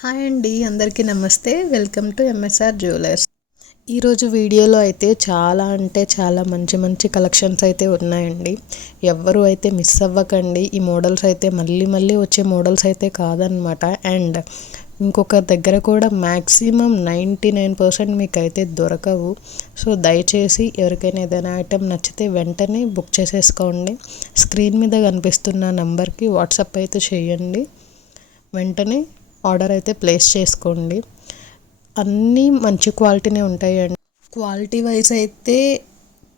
Hi అండి, అందరికీ నమస్తే. Welcome to MSR jewellers. ఈరోజు వీడియోలో అయితే చాలా అంటే చాలా మంచి మంచి కలెక్షన్స్ అయితే ఉన్నాయండి. ఎవ్వరు అయితే మిస్ అవ్వకండి. ఈ మోడల్స్ అయితే మళ్ళీ మళ్ళీ వచ్చే మోడల్స్ అయితే కాదనమాట. అండ్ ఇంకొక దగ్గర కూడా మ్యాక్సిమం 99% మీకు అయితే దొరకవు. సో దయచేసి ఎవరికైనా ఏదైనా ఐటెం నచ్చితే వెంటనే బుక్ చేసేసుకోండి. స్క్రీన్ మీద కనిపిస్తున్న నంబర్కి వాట్సాప్ అయితే చేయండి. వెంటనే ఆర్డర్ అయితే ప్లేస్ చేసుకోండి. అన్నీ మంచి క్వాలిటీనే ఉంటాయండి. క్వాలిటీ వైజ్ అయితే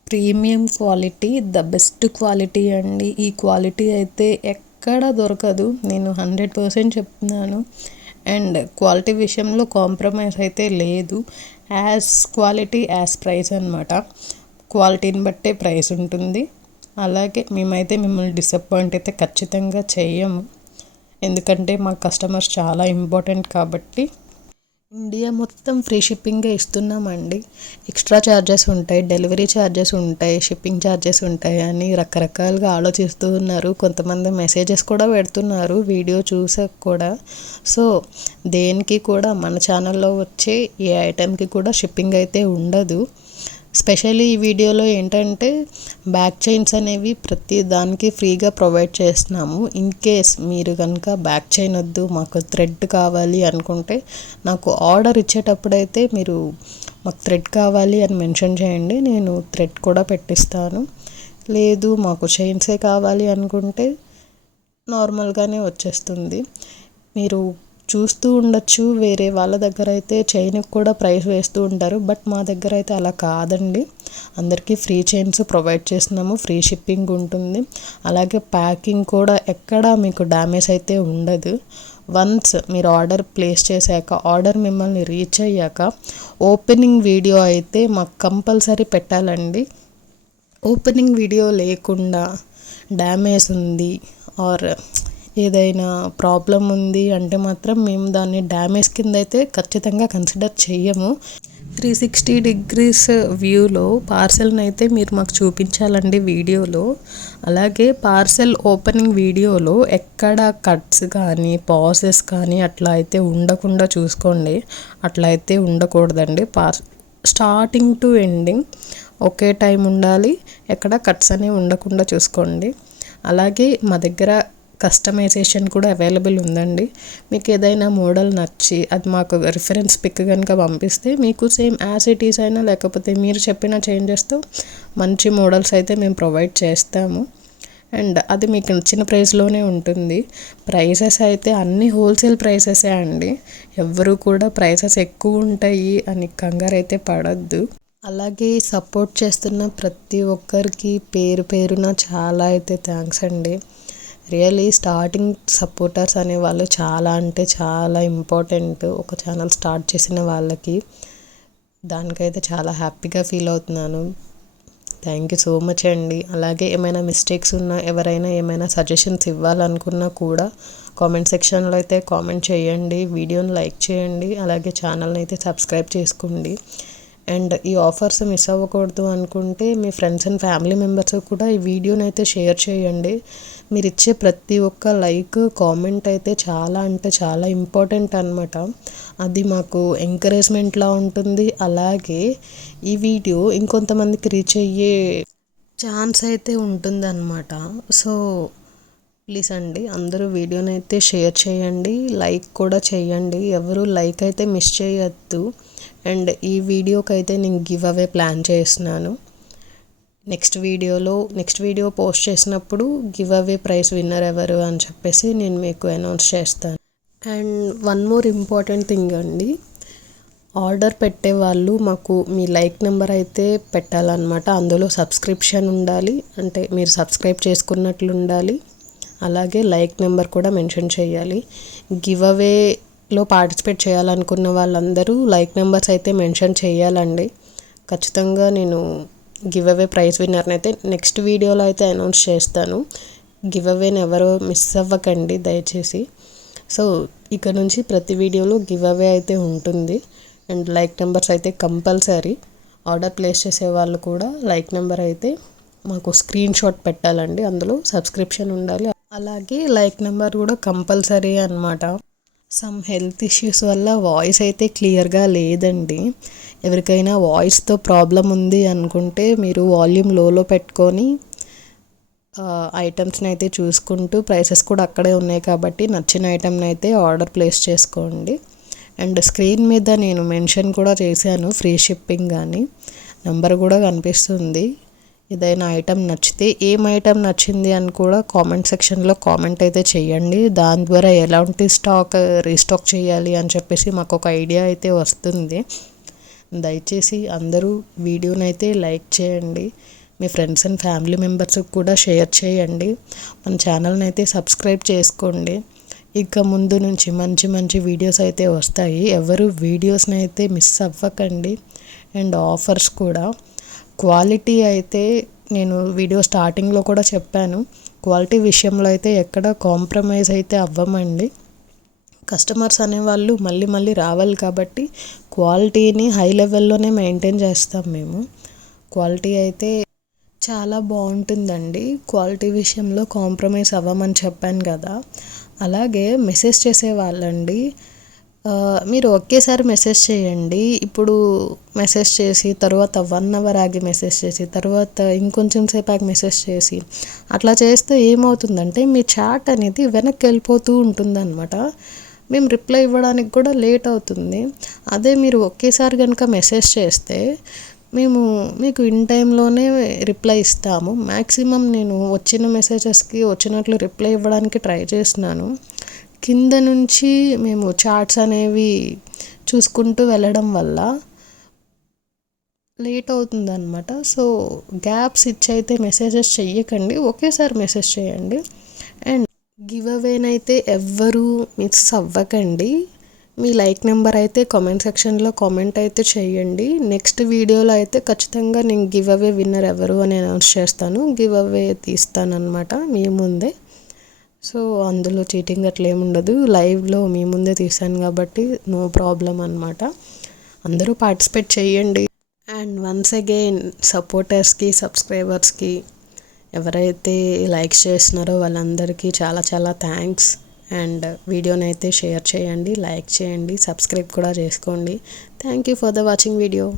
premium quality, the best quality అండి. ఈ క్వాలిటీ అయితే ఎక్కడ దొరకదు, నేను 100% చెప్తున్నాను. అండ్ క్వాలిటీ విషయంలో కాంప్రమైజ్ అయితే లేదు. యాజ్ క్వాలిటీ యాజ్ ప్రైస్ అనమాట. క్వాలిటీని బట్టే ప్రైస్ ఉంటుంది. అలాగే మేమైతే మిమ్మల్ని డిసప్పాయింట్ అయితే ఖచ్చితంగా చెయ్యము. ఎందుకంటే మా కస్టమర్స్ చాలా ఇంపార్టెంట్ కాబట్టి. ఇండియా మొత్తం ఫ్రీ షిప్పింగే ఇస్తున్నామండి. ఎక్స్ట్రా ఛార్జెస్ ఉంటాయి, డెలివరీ ఛార్జెస్ ఉంటాయి, షిప్పింగ్ ఛార్జెస్ ఉంటాయి అని రకరకాలుగా ఆలోచిస్తూ ఉన్నారు. కొంతమంది మెసేజెస్ కూడా పెడుతున్నారు వీడియో చూసాక కూడా. సో దేనికి కూడా మన ఛానల్లో వచ్చే ఏ ఐటెంకి కూడా షిప్పింగ్ అయితే ఉండదు. స్పెషల్లీ ఈ వీడియోలో ఏంటంటే బ్యాక్ చైన్స్ అనేవి ప్రతి దానికి ఫ్రీగా ప్రొవైడ్ చేస్తున్నాము. ఇన్ కేస్ మీరు కనుక బ్యాక్ చైన్ వద్దు, మాకు థ్రెడ్ కావాలి అనుకుంటే నాకు ఆర్డర్ ఇచ్చేటప్పుడైతే మీరు మాకు థ్రెడ్ కావాలి అని మెన్షన్ చేయండి, నేను థ్రెడ్ కూడా పెట్టిస్తాను. లేదు మాకు చైన్సే కావాలి అనుకుంటే నార్మల్గానే వచ్చేస్తుంది. మీరు చూస్తూ ఉండొచ్చు, వేరే వాళ్ళ దగ్గర అయితే చైన్కి కూడా ప్రైస్ వేస్తూ ఉంటారు. బట్ మా దగ్గర అయితే అలా కాదండి. అందరికీ ఫ్రీ చైన్స్ ప్రొవైడ్ చేస్తున్నాము, ఫ్రీ షిప్పింగ్ ఉంటుంది. అలాగే ప్యాకింగ్ కూడా ఎక్కడా మీకు డ్యామేజ్ అయితే ఉండదు. వన్స్ మీరు ఆర్డర్ ప్లేస్ చేశాక, ఆర్డర్ మిమ్మల్ని రీచ్ అయ్యాక ఓపెనింగ్ వీడియో అయితే మాకు కంపల్సరీ పెట్టాలండి. ఓపెనింగ్ వీడియో లేకుండా డ్యామేజ్ ఉంది ఆర్ ఏదైనా ప్రాబ్లం ఉంది అంటే మాత్రం మేము దాన్ని డ్యామేజ్ కింద అయితే ఖచ్చితంగా కన్సిడర్ చెయ్యము. 360 degrees వ్యూలో పార్సెల్ని అయితే మీరు మాకు చూపించాలండి వీడియోలో. అలాగే పార్సెల్ ఓపెనింగ్ వీడియోలో ఎక్కడ కట్స్ కానీ పాసెస్ కానీ అట్లా అయితే ఉండకుండా చూసుకోండి. అట్లా అయితే ఉండకూడదండి. Starting to ending okay time ఉండాలి. ఎక్కడ కట్స్ అనేవి ఉండకుండా చూసుకోండి. అలాగే మా దగ్గర కస్టమైజేషన్ కూడా అవైలబుల్ ఉందండి. మీకు ఏదైనా మోడల్ నచ్చి అది మాకు రిఫరెన్స్ పిక్ కనుక పంపిస్తే మీకు సేమ్ యాజ్ ఇట్ ఈస్ అయినా లేకపోతే మీరు చెప్పిన చేంజెస్తో మంచి మోడల్స్ అయితే మేము ప్రొవైడ్ చేస్తాము. అండ్ అది మీకు నచ్చిన ప్రైస్లోనే ఉంటుంది. ప్రైసెస్ అయితే అన్ని హోల్సేల్ ప్రైసెసే అండి. ఎవ్వరూ కూడా ప్రైసెస్ ఎక్కువ ఉంటాయి అని కంగారు అయితే పడద్దు. అలాగే సపోర్ట్ చేస్తున్న ప్రతి ఒక్కరికి పేరు పేరున చాలా అయితే థ్యాంక్స్ అండి. రియల్లీ స్టార్టింగ్ సపోర్టర్స్ అనేవాళ్ళు చాలా అంటే చాలా ఇంపార్టెంట్ ఒక ఛానల్ స్టార్ట్ చేసిన వాళ్ళకి. దానికైతే చాలా హ్యాపీగా ఫీల్ అవుతున్నాను. థ్యాంక్ యూ సో మచ్ అండి. అలాగే ఏమైనా మిస్టేక్స్ ఉన్నా, ఎవరైనా ఏమైనా సజెషన్స్ ఇవ్వాలనుకున్నా కూడా కామెంట్ సెక్షన్లో అయితే కామెంట్ చేయండి, వీడియోని లైక్ చేయండి, అలాగే ఛానల్ని అయితే సబ్స్క్రైబ్ చేసుకోండి. అండ్ ఈ ఆఫర్స్ మిస్ అవ్వకూడదు అనుకుంటే మీ ఫ్రెండ్స్ అండ్ ఫ్యామిలీ మెంబర్స్ కూడా ఈ వీడియోని అయితే షేర్ చేయండి. మీరు ఇచ్చే ప్రతి ఒక్క లైక్, కామెంట్ అయితే చాలా అంటే చాలా ఇంపార్టెంట్ అనమాట. అది మాకు ఎంకరేజ్మెంట్లా ఉంటుంది. అలాగే ఈ వీడియో ఇంకొంతమందికి రీచ్ అయ్యే ఛాన్స్ అయితే ఉంటుందన్నమాట. సో ప్లీజ్ అండి, అందరూ వీడియోని అయితే షేర్ చేయండి, లైక్ కూడా చేయండి. ఎవరు లైక్ అయితే మిస్ చేయొద్దు. అండ్ ఈ వీడియోకి అయితే నేను గివ్ అవే ప్లాన్ చేస్తున్నాను. నెక్స్ట్ వీడియో పోస్ట్ చేసినప్పుడు గివ్ అవే ప్రైస్ విన్నర్ ఎవరు అని చెప్పేసి నేను మీకు అనౌన్స్ చేస్తాను. And one more important thing అండి, ఆర్డర్ పెట్టే వాళ్ళు మాకు మీ లైక్ నెంబర్ అయితే పెట్టాలన్నమాట. అందులో సబ్స్క్రిప్షన్ ఉండాలి, అంటే మీరు సబ్స్క్రైబ్ చేసుకున్నట్లు ఉండాలి. అలాగే లైక్ నెంబర్ కూడా మెన్షన్ చేయాలి. గివ్ అవేలో పార్టిసిపేట్ చేయాలనుకున్న వాళ్ళందరూ లైక్ నెంబర్స్ అయితే మెన్షన్ చేయాలండి. ఖచ్చితంగా నేను గివ్ అవే ప్రైజ్ విన్నర్ని అయితే నెక్స్ట్ వీడియోలో అయితే అనౌన్స్ చేస్తాను. గివ్ అవేని ఎవరో మిస్ అవ్వకండి దయచేసి. సో ఇక నుంచి ప్రతి వీడియోలో గివ్ అవే అయితే ఉంటుంది. అండ్ లైక్ నెంబర్స్ అయితే కంపల్సరీ. ఆర్డర్ ప్లేస్ చేసే వాళ్ళు కూడా లైక్ నెంబర్ అయితే మాకు స్క్రీన్ షాట్ పెట్టాలండి. అందులో సబ్స్క్రిప్షన్ ఉండాలి, అలాగే లైక్ నెంబర్ కూడా కంపల్సరీ అన్నమాట. సమ్ హెల్త్ ఇష్యూస్ వల్ల వాయిస్ అయితే క్లియర్గా లేదండి. ఎవరికైనా వాయిస్తో ప్రాబ్లం ఉంది అనుకుంటే మీరు వాల్యూమ్ లోలో పెట్టుకొని ఐటమ్స్ని అయితే చూసుకుంటూ, ప్రైసెస్ కూడా అక్కడే ఉన్నాయి కాబట్టి నచ్చిన ఐటమ్ని అయితే ఆర్డర్ ప్లేస్ చేసుకోండి. అండ్ స్క్రీన్ మీద నేను మెన్షన్ కూడా చేశాను ఫ్రీ షిప్పింగ్ అని, నెంబర్ కూడా కనిపిస్తుంది. ఏదైనా ఐటమ్ నచ్చితే ఏం ఐటమ్ నచ్చింది అని కూడా కామెంట్ సెక్షన్లో కామెంట్ అయితే చేయండి. దాని ద్వారా ఎలాంటి స్టాక్ రీస్టాక్ చేయాలి అని చెప్పేసి మాకు ఒక ఐడియా అయితే వస్తుంది. దయచేసి అందరూ వీడియోని అయితే లైక్ చేయండి, మీ ఫ్రెండ్స్ అండ్ ఫ్యామిలీ మెంబర్స్కి కూడా షేర్ చేయండి, మన ఛానల్ని అయితే సబ్స్క్రైబ్ చేసుకోండి. ఇక ముందు నుంచి మంచి మంచి వీడియోస్ అయితే వస్తాయి. ఎవరు వీడియోస్ని అయితే మిస్ అవ్వకండి. అండ్ ఆఫర్స్ కూడా క్వాలిటీ అయితే నేను వీడియో స్టార్టింగ్లో కూడా చెప్పాను, క్వాలిటీ విషయంలో అయితే ఎక్కడ కాంప్రమైజ్ అయితే అవ్వమండి. కస్టమర్స్ అనేవాళ్ళు మళ్ళీ మళ్ళీ రావాలి కాబట్టి క్వాలిటీని హై లెవెల్లోనే మెయింటైన్ చేస్తాం మేము. క్వాలిటీ అయితే చాలా బాగుంటుందండి. క్వాలిటీ విషయంలో కాంప్రమైజ్ అవ్వమని చెప్పాను కదా. అలాగే మెసేజ్ చేసేవాళ్ళండి, మీరు ఒకేసారి మెసేజ్ చేయండి. ఇప్పుడు మెసేజ్ చేసి తర్వాత 1 అవర్ ఆగి మెసేజ్ చేసి తర్వాత ఇంకొంచెం సేపు ఆగి మెసేజ్ చేసి అట్లా చేస్తే ఏమవుతుందంటే మీ చాట్ అనేది వెనక్కి వెళ్ళిపోతూ ఉంటుందన్నమాట. మేము రిప్లై ఇవ్వడానికి కూడా లేట్ అవుతుంది. అదే మీరు ఒకేసారి కనుక మెసేజ్ చేస్తే మేము మీకు ఇన్ టైంలోనే రిప్లై ఇస్తాము. మ్యాక్సిమం నేను వచ్చిన మెసేజెస్కి వచ్చినట్లు రిప్లై ఇవ్వడానికి ట్రై చేస్తున్నాను. కింద నుంచి మేము చాట్స్ అనేవి చూసుకుంటూ వెళ్ళడం వల్ల లేట్ అవుతుందన్నమాట. సో గ్యాప్స్ ఇచ్చి అయితే మెసేజెస్ చెయ్యకండి, ఒకేసారి మెసేజ్ చేయండి. అండ్ గివ్ అవేనైతే ఎవ్వరూ మిస్ అవ్వకండి. మీ లైక్ నెంబర్ అయితే కామెంట్ సెక్షన్లో కామెంట్ అయితే చేయండి. నెక్స్ట్ వీడియోలో అయితే ఖచ్చితంగా నేను గివ్ అవే విన్నర్ ఎవరు అని అనౌన్స్ చేస్తాను. గివ్ అవే తీస్తానన్నమాట మీ ముందే. సో అందులో చీటింగ్ అట్లా ఏముండదు, లైవ్లో మీ ముందే తీసాను కాబట్టి నో ప్రాబ్లం అనమాట. అందరూ పార్టిసిపేట్ చేయండి. అండ్ వన్స్ అగైన్ సపోర్టర్స్కి, సబ్స్క్రైబర్స్కి, ఎవరైతే లైక్స్ చేస్తున్నారో వాళ్ళందరికీ చాలా చాలా థ్యాంక్స్. అండ్ వీడియోని అయితే షేర్ చేయండి, లైక్ చేయండి, సబ్స్క్రైబ్ కూడా చేసుకోండి. Thank you for the watching video.